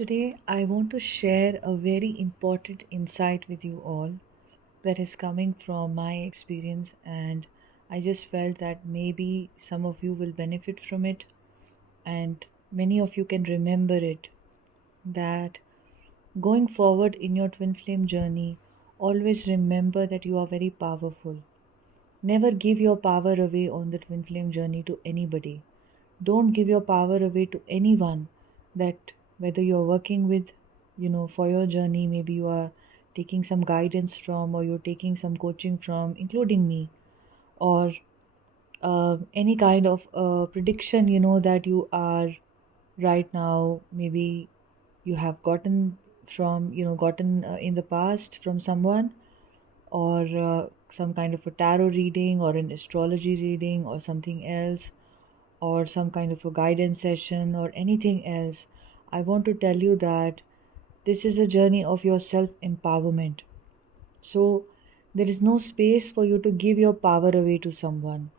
Today, I want to share a very important insight with you all that is coming from my experience, and I just felt that maybe some of you will benefit from it, and many of you can remember it. That going forward in your twin flame journey, always remember that you are very powerful. Never give your power away on the twin flame journey to anybody. Don't give your power away to anyone, that whether you're working with, for your journey, maybe you are taking some guidance from, or you're taking some coaching from, including me, or any kind of prediction, that you are right now, maybe you have gotten from, gotten in the past from someone, or some kind of a tarot reading, or an astrology reading, or something else, or some kind of a guidance session, or anything else. I want to tell you that this is a journey of your self empowerment. So there is no space for you to give your power away to someone.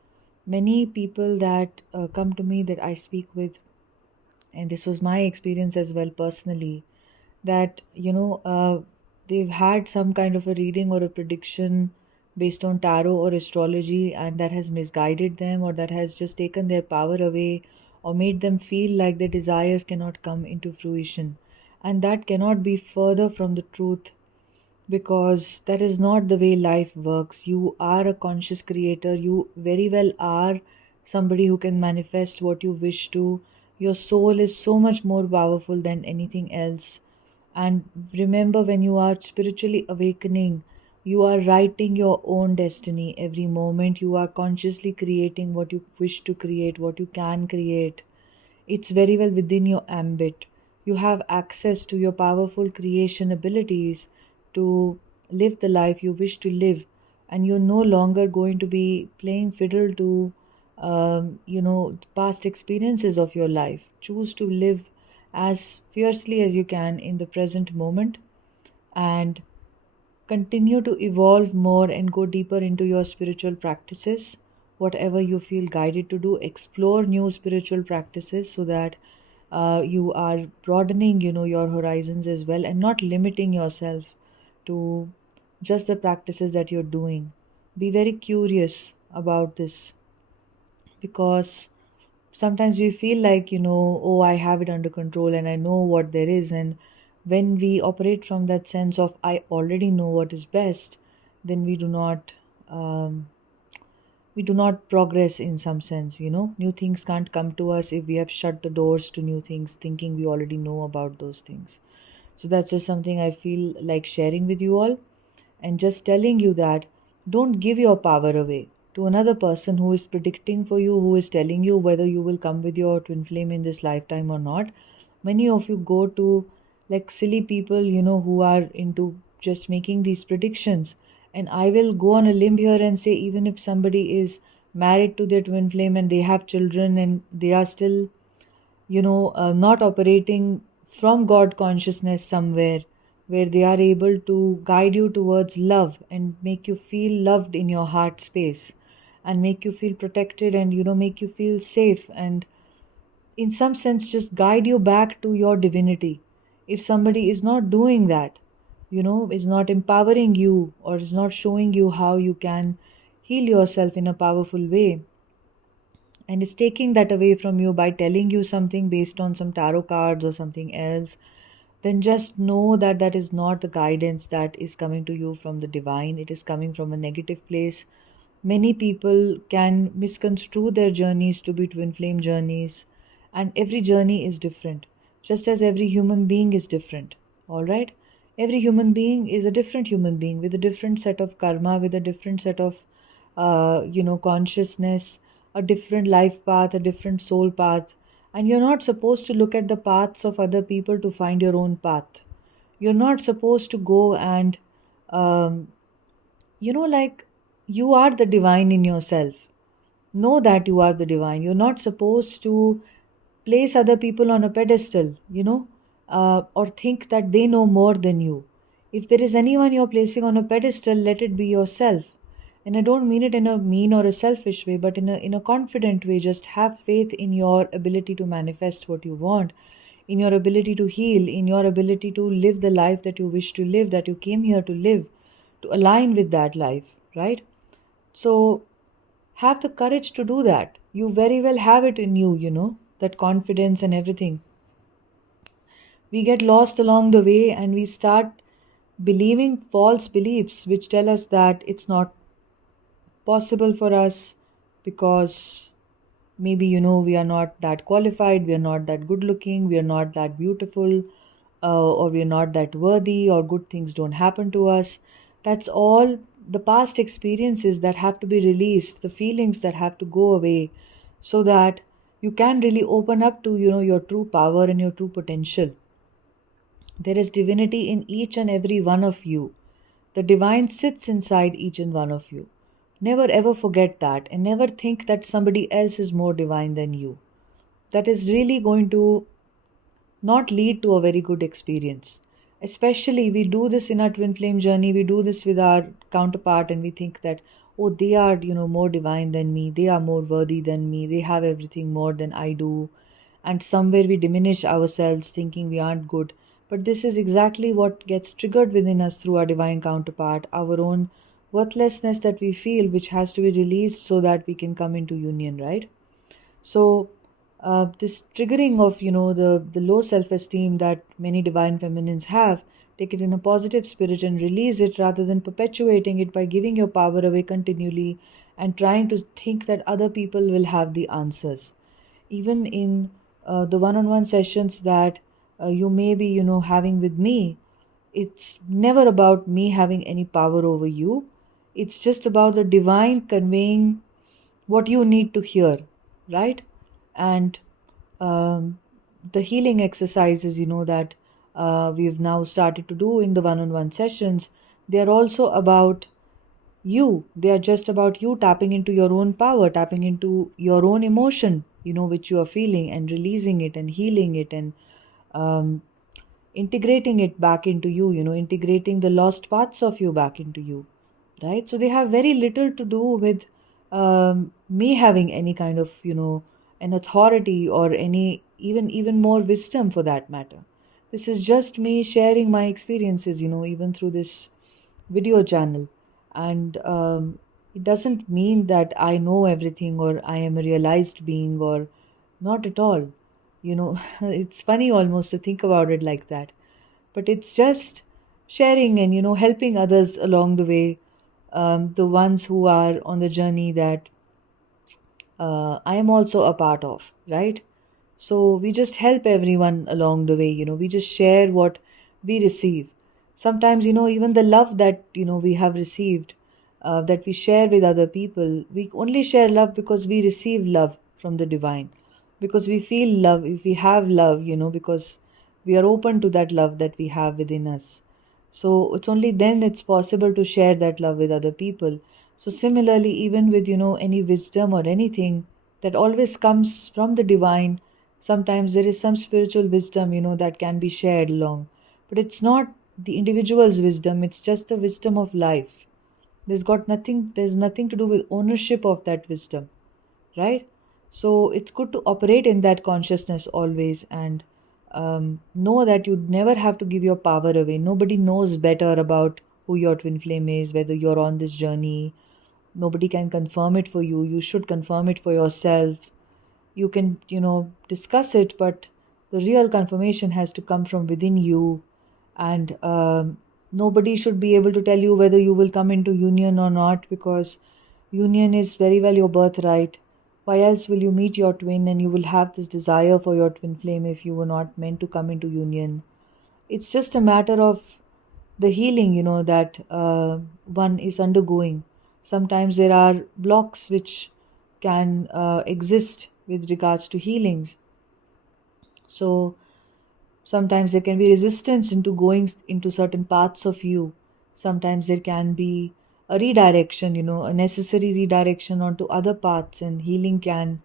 Many people that come to me, that I speak with, and this was my experience as well personally, that they've had some kind of a reading or a prediction based on tarot or astrology, and that has misguided them, or that has just taken their power away, or made them feel like their desires cannot come into fruition. And that cannot be further from the truth, because that is not the way life works. You are a conscious creator. You very well are somebody who can manifest what you wish to. Your soul is so much more powerful than anything else. And remember, when you are spiritually awakening, you are writing your own destiny every moment. You are consciously creating what you wish to create, what you can create. It's very well within your ambit. You have access to your powerful creation abilities to live the life you wish to live, and you're no longer going to be playing fiddle to, past experiences of your life. Choose to live as fiercely as you can in the present moment, and continue to evolve more and go deeper into your spiritual practices. Whatever you feel guided to do, explore new spiritual practices, so that you are broadening, your horizons as well, and not limiting yourself to just the practices that you're doing. Be very curious about this, because sometimes we feel like, oh, I have it under control and I know what there is. And when we operate from that sense of, I already know what is best, then um, we do not progress in some sense. New things can't come to us if we have shut the doors to new things, thinking we already know about those things. So that's just something I feel like sharing with you all, and just telling you that don't give your power away to another person who is predicting for you, who is telling you whether you will come with your twin flame in this lifetime or not. Many of you go to like silly people, who are into just making these predictions. And I will go on a limb here and say, even if somebody is married to their twin flame and they have children, and they are still, not operating from God consciousness somewhere, where they are able to guide you towards love and make you feel loved in your heart space, and make you feel protected, and make you feel safe, and in some sense just guide you back to your divinity. If somebody is not doing that, is not empowering you, or is not showing you how you can heal yourself in a powerful way, and is taking that away from you by telling you something based on some tarot cards or something else, then just know that that is not the guidance that is coming to you from the divine. It is coming from a negative place. Many people can misconstrue their journeys to be twin flame journeys, and every journey is different, just as every human being is different. All right? Every human being is a different human being with a different set of karma, with a different set of, consciousness, a different life path, a different soul path. And you're not supposed to look at the paths of other people to find your own path. You're not supposed to go and, um, like, you are the divine in yourself. Know that you are the divine. You're not supposed to place other people on a pedestal, or think that they know more than you. If there is anyone you're placing on a pedestal, let it be yourself. And I don't mean it in a mean or a selfish way, but in a confident way. Just have faith in your ability to manifest what you want, in your ability to heal, in your ability to live the life that you wish to live, that you came here to live, to align with that life, right? So have the courage to do that. You very well have it in you, that confidence and everything. We get lost along the way and we start believing false beliefs which tell us that it's not possible for us because maybe we are not that qualified, we are not that good looking, we are not that beautiful, or we are not that worthy, or good things don't happen to us. That's all the past experiences that have to be released, the feelings that have to go away, so that you can really open up to your true power and your true potential. There is divinity in each and every one of you. The divine sits inside each and one of you. Never ever forget that, and never think that somebody else is more divine than you. That is really going to not lead to a very good experience. Especially, we do this in our twin flame journey, we do this with our counterpart, and we think that, oh, they are, more divine than me, they are more worthy than me, they have everything more than I do. And somewhere we diminish ourselves, thinking we aren't good. But this is exactly what gets triggered within us through our divine counterpart, our own worthlessness that we feel, which has to be released so that we can come into union, right? So, this triggering of the low self-esteem that many divine feminines have, take it in a positive spirit and release it rather than perpetuating it by giving your power away continually and trying to think that other people will have the answers. Even in the one-on-one sessions that you may be having with me, it's never about me having any power over you. It's just about the divine conveying what you need to hear, right? And um, the healing exercises, that we've now started to do in the one-on-one sessions, they are also about you. They are just about you tapping into your own power, tapping into your own emotion, which you are feeling, and releasing it and healing it, and um, integrating it back into you, integrating the lost parts of you back into you, right? So they have very little to do with me having any kind of an authority or any even more wisdom for that matter. This is just me sharing my experiences, even through this video channel. And it doesn't mean that I know everything or I am a realized being, or not at all. It's funny almost to think about it like that, but it's just sharing and helping others along the way, the ones who are on the journey that I am also a part of, right? So we just help everyone along the way, we just share what we receive. Sometimes, even the love that, we have received, that we share with other people, we only share love because we receive love from the divine, because we feel love, if we have love, because we are open to that love that we have within us. So it's only then it's possible to share that love with other people. So similarly, even with, any wisdom or anything that always comes from the divine, sometimes there is some spiritual wisdom, that can be shared along. But it's not the individual's wisdom, it's just the wisdom of life. There's nothing to do with ownership of that wisdom, right? So it's good to operate in that consciousness always, and know that you never have to give your power away. Nobody knows better about who your twin flame is, whether you're on this journey. Nobody can confirm it for you. You should confirm it for yourself. You can discuss it, but the real confirmation has to come from within you. And nobody should be able to tell you whether you will come into union or not, because union is very well your birthright. Why else will you meet your twin and you will have this desire for your twin flame if you were not meant to come into union? It's just a matter of the healing, that one is undergoing. Sometimes there are blocks which can exist with regards to healings. So sometimes there can be resistance into going into certain parts of you. Sometimes there can be a redirection, a necessary redirection onto other paths, and healing can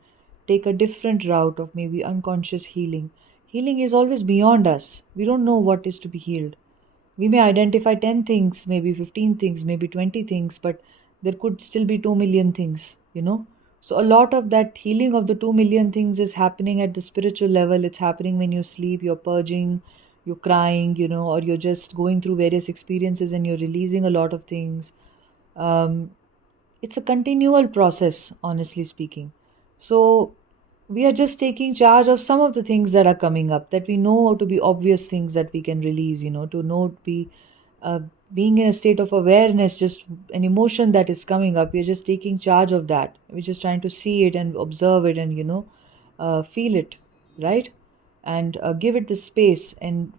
take a different route of maybe unconscious healing. Healing is always beyond us. We don't know what is to be healed. We may identify 10 things, maybe 15 things, maybe 20 things, but there could still be 2 million things. So a lot of that healing of the 2 million things is happening at the spiritual level. It's happening when you sleep, you're purging, you're crying, or you're just going through various experiences and you're releasing a lot of things. um, it's a continual process, honestly speaking. So we are just taking charge of some of the things that are coming up, that we know to be obvious things that we can release, to know be uh, being in a state of awareness, just an emotion that is coming up. We're just taking charge of that. We're just trying to see it and observe it and feel it, right? And give it the space and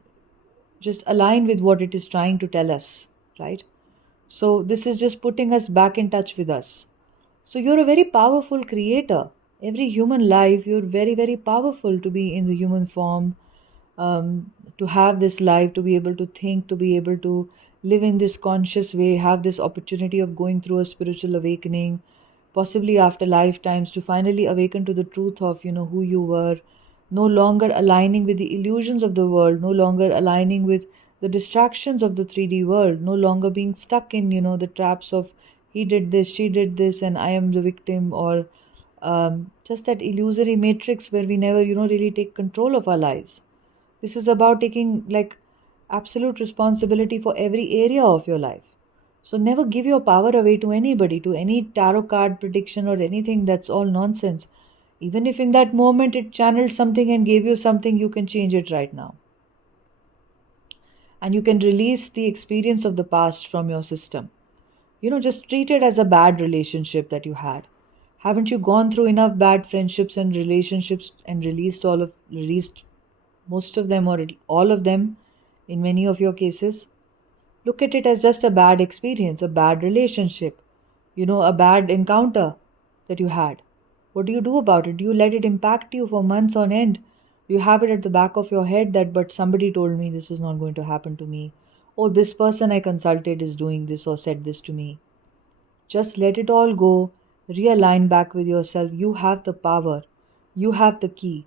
just align with what it is trying to tell us, right? So this is just putting us back in touch with us. So you're a very powerful creator. Every human life, you're very, very powerful to be in the human form, to have this life, to be able to think, to be able to live in this conscious way, have this opportunity of going through a spiritual awakening, possibly after lifetimes, to finally awaken to the truth of, who you were, no longer aligning with the illusions of the world, no longer aligning with the distractions of the 3D world, no longer being stuck in, the traps of he did this, she did this, and I am the victim, or just that illusory matrix where we never, really take control of our lives. This is about taking like absolute responsibility for every area of your life. So never give your power away to anybody, to any tarot card prediction or anything. That's all nonsense. Even if in that moment it channeled something and gave you something, you can change it right now. And you can release the experience of the past from your system. Just treat it as a bad relationship that you had. Haven't you gone through enough bad friendships and relationships and released most of them, or all of them in many of your cases? Look at it as just a bad experience, a bad relationship, a bad encounter that you had. What do you do about it? Do you let it impact you for months on end? Do you have it at the back of your head that, but somebody told me this is not going to happen to me? Oh, this person I consulted is doing this or said this to me. Just let it all go. Realign back with yourself. You have the power. You have the key.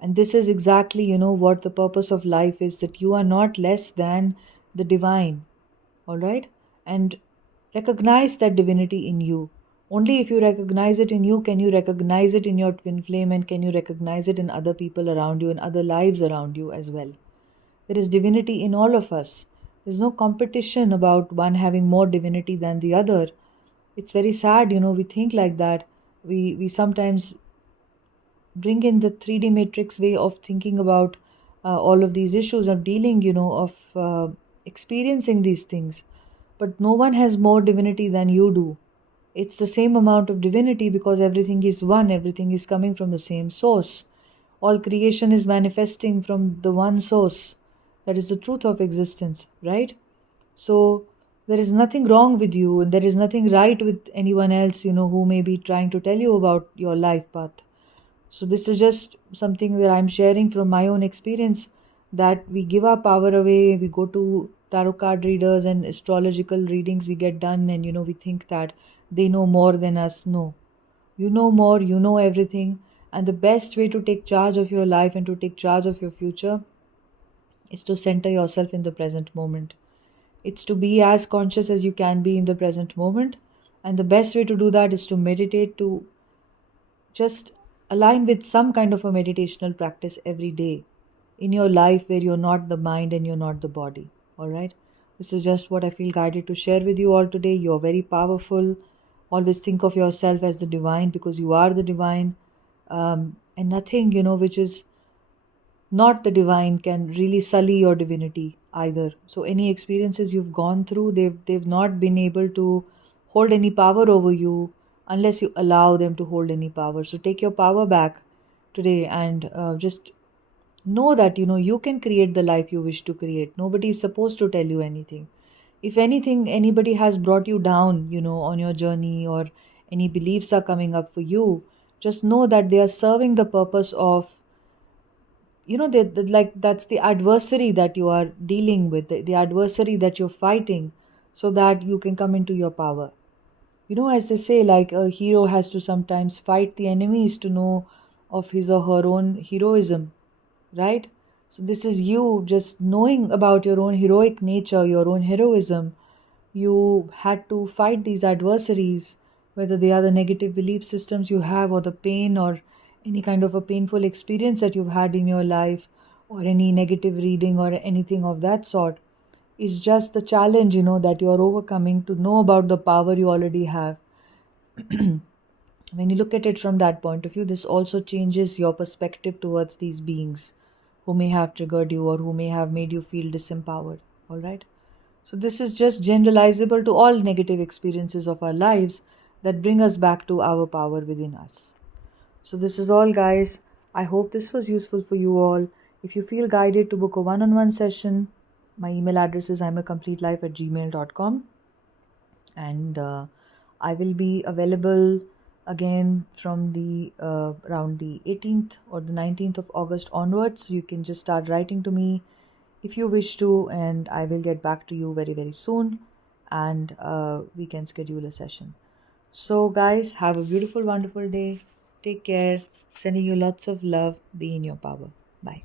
And this is exactly, what the purpose of life is, that you are not less than the divine. All right? And recognize that divinity in you. Only if you recognize it in you can you recognize it in your twin flame, and can you recognize it in other people around you and other lives around you as well. There is divinity in all of us. There's no competition about one having more divinity than the other. It's very sad, we think like that. We sometimes bring in the 3D matrix way of thinking about all of these issues of dealing, of experiencing these things. But no one has more divinity than you do. It's the same amount of divinity because everything is one, everything is coming from the same source. All creation is manifesting from the one source. That is the truth of existence, right? So there is nothing wrong with you, and there is nothing right with anyone else, who may be trying to tell you about your life path. So this is just something that I'm sharing from my own experience, that we give our power away, we go to tarot card readers and astrological readings we get done, and we think that they know more than us. No. You know more, you know everything, and the best way to take charge of your life and to take charge of your future is to center yourself in the present moment. It's to be as conscious as you can be in the present moment, and the best way to do that is to meditate, to just align with some kind of a meditational practice every day in your life where you're not the mind and you're not the body. All right. This is just what I feel guided to share with you all today. You're very powerful. Always think of yourself as the divine, because you are the divine. And nothing, which is not the divine can really sully your divinity either. So any experiences you've gone through, they've not been able to hold any power over you unless you allow them to hold any power. So take your power back today, and just know that you can create the life you wish to create. Nobody is supposed to tell you anything. If anything, anybody has brought you down, on your journey, or any beliefs are coming up for you, just know that they are serving the purpose of, like that's the adversary that you are dealing with, the adversary that you're fighting, so that you can come into your power. As they say, like a hero has to sometimes fight the enemies to know of his or her own heroism, right? So this is you just knowing about your own heroic nature, your own heroism. You had to fight these adversaries. whether they are the negative belief systems you have, or the pain, or any kind of a painful experience that you've had in your life, or any negative reading or anything of that sort, is just the challenge, that you are overcoming to know about the power you already have. When you look at it from that point of view, this also changes your perspective towards these beings who may have triggered you or who may have made you feel disempowered. All right. So, this is just generalizable to all negative experiences of our lives that bring us back to our power within us. So, this is all, guys. I hope this was useful for you all. If you feel guided to book a one on one session, my email address is imacompletelife@gmail.com, and I will be available again from the around the 18th or the 19th of August onwards. You can just start writing to me if you wish to, and I will get back to you very, very soon, and we can schedule a session. So, guys, have a beautiful, wonderful day. Take care. Sending you lots of love. Be in your power. Bye.